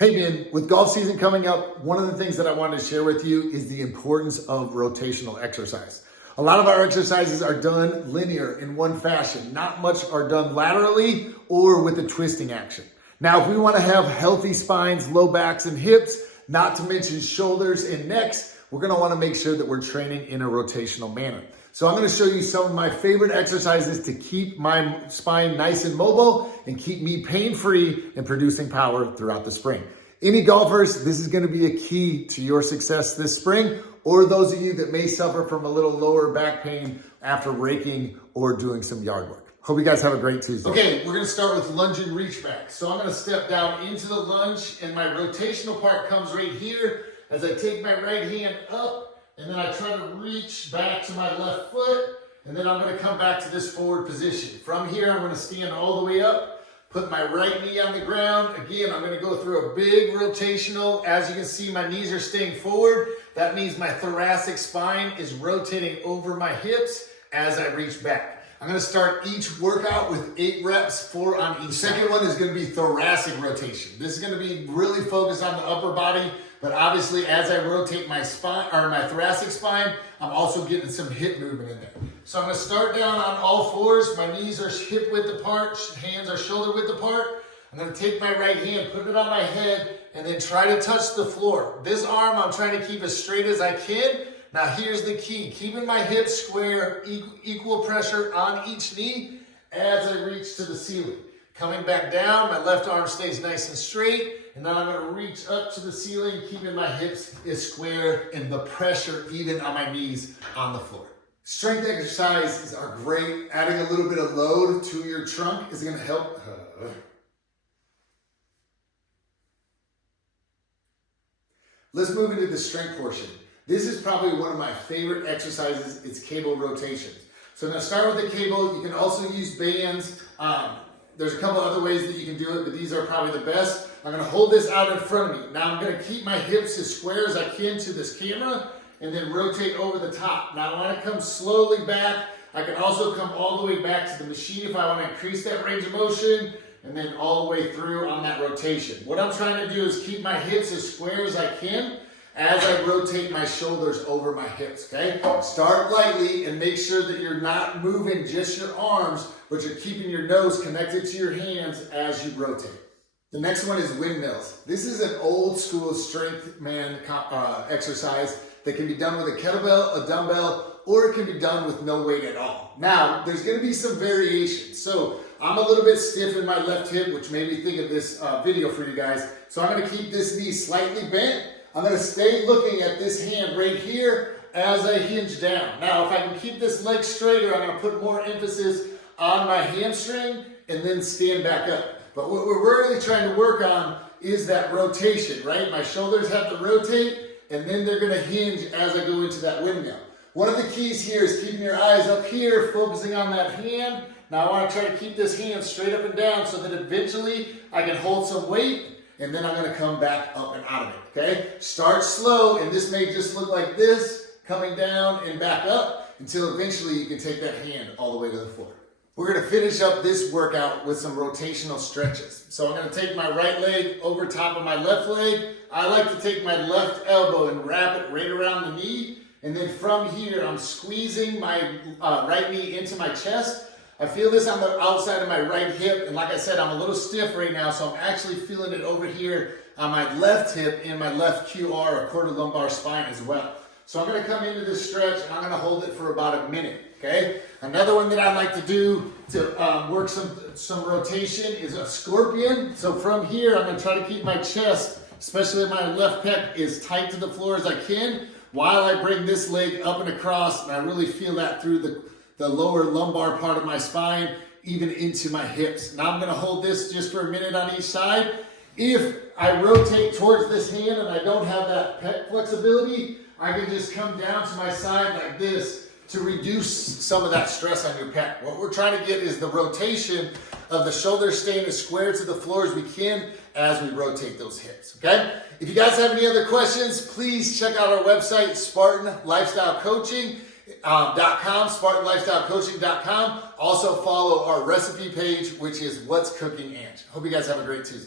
Hey man, with golf season coming up, one of the things that I wanted to share with you is the importance of rotational exercise. A lot of our exercises are done linear in one fashion. Not much are done laterally or with a twisting action. Now, if we want to have healthy spines, low backs, and hips, not to mention shoulders and necks, we're going to want to make sure that we're training in a rotational manner. So I'm going to show you some of my favorite exercises to keep my spine nice and mobile and keep me pain-free and producing power throughout the spring. Any golfers, this is going to be a key to your success this spring, or those of you that may suffer from a little lower back pain after raking or doing some yard work. Hope you guys have a great Tuesday. Okay, we're going to start with lunge and reach back. So I'm going to step down into the lunge, and my rotational part comes right here as I take my right hand up, and then I try to reach back to my left foot, and then I'm going to come back to this forward position. From here, I'm going to stand all the way up, put my right knee on the ground. Again, I'm going to go through a big rotational. As you can see, my knees are staying forward. That means my thoracic spine is rotating over my hips as I reach back. I'm going to start each workout with 8 reps, 4 on each. The second one is going to be thoracic rotation. This is going to be really focused on the upper body, but obviously as I rotate my spine or my thoracic spine, I'm also getting some hip movement in there. So I'm going to start down on all fours. My knees are hip width apart, hands are shoulder width apart. I'm going to take my right hand, put it on my head, and then try to touch the floor. This arm I'm trying to keep as straight as I can. Now here's the key, keeping my hips square, equal pressure on each knee as I reach to the ceiling. Coming back down, my left arm stays nice and straight, and then I'm going to reach up to the ceiling, keeping my hips as square and the pressure even on my knees on the floor. Strength exercises are great. Adding a little bit of load to your trunk is going to help. Let's move into the strength portion. This is probably one of my favorite exercises. It's cable rotations. So I'm going to start with the cable. You can also use bands. There's a couple other ways that you can do it, but these are probably the best. I'm going to hold this out in front of me. Now I'm going to keep my hips as square as I can to this camera and then rotate over the top. Now I want to come slowly back. I can also come all the way back to the machine if I want to increase that range of motion, and then all the way through on that rotation. What I'm trying to do is keep my hips as square as I can as I rotate my shoulders over my hips, okay? Start lightly and make sure that you're not moving just your arms, but you're keeping your nose connected to your hands as you rotate. The next one is windmills. This is an old school strength man exercise that can be done with a kettlebell, a dumbbell, or it can be done with no weight at all. Now, there's gonna be some variations. So I'm a little bit stiff in my left hip, which made me think of this video for you guys. So I'm gonna keep this knee slightly bent. I'm going to stay looking at this hand right here as I hinge down. Now, if I can keep this leg straighter, I'm going to put more emphasis on my hamstring and then stand back up. But what we're really trying to work on is that rotation, right? My shoulders have to rotate, and then they're going to hinge as I go into that windmill. One of the keys here is keeping your eyes up here, focusing on that hand. Now, I want to try to keep this hand straight up and down so that eventually I can hold some weight, and then I'm going to come back up and out of it, okay? Start slow, and this may just look like this, coming down and back up, until eventually you can take that hand all the way to the floor. We're going to finish up this workout with some rotational stretches. So I'm going to take my right leg over top of my left leg. I like to take my left elbow and wrap it right around the knee, and then from here, I'm squeezing my right knee into my chest. I feel this on the outside of my right hip, and like I said, I'm a little stiff right now, so I'm actually feeling it over here on my left hip and my left QR or quarter lumbar spine as well. So I'm going to come into this stretch, and I'm going to hold it for about a minute, okay? Another one that I like to do to work some rotation is a scorpion. So from here, I'm going to try to keep my chest, especially with my left pec, as tight to the floor as I can while I bring this leg up and across, and I really feel that through the lower lumbar part of my spine, even into my hips. Now I'm going to hold this just for a minute on each side. If I rotate towards this hand and I don't have that pec flexibility, I can just come down to my side like this to reduce some of that stress on your pec. What we're trying to get is the rotation of the shoulders staying as square to the floor as we can as we rotate those hips, okay? If you guys have any other questions, please check out our website, Spartan Lifestyle Coaching. SpartanLifestyleCoaching.com. Also follow our recipe page, which is What's Cooking Ange. Hope you guys have a great Tuesday.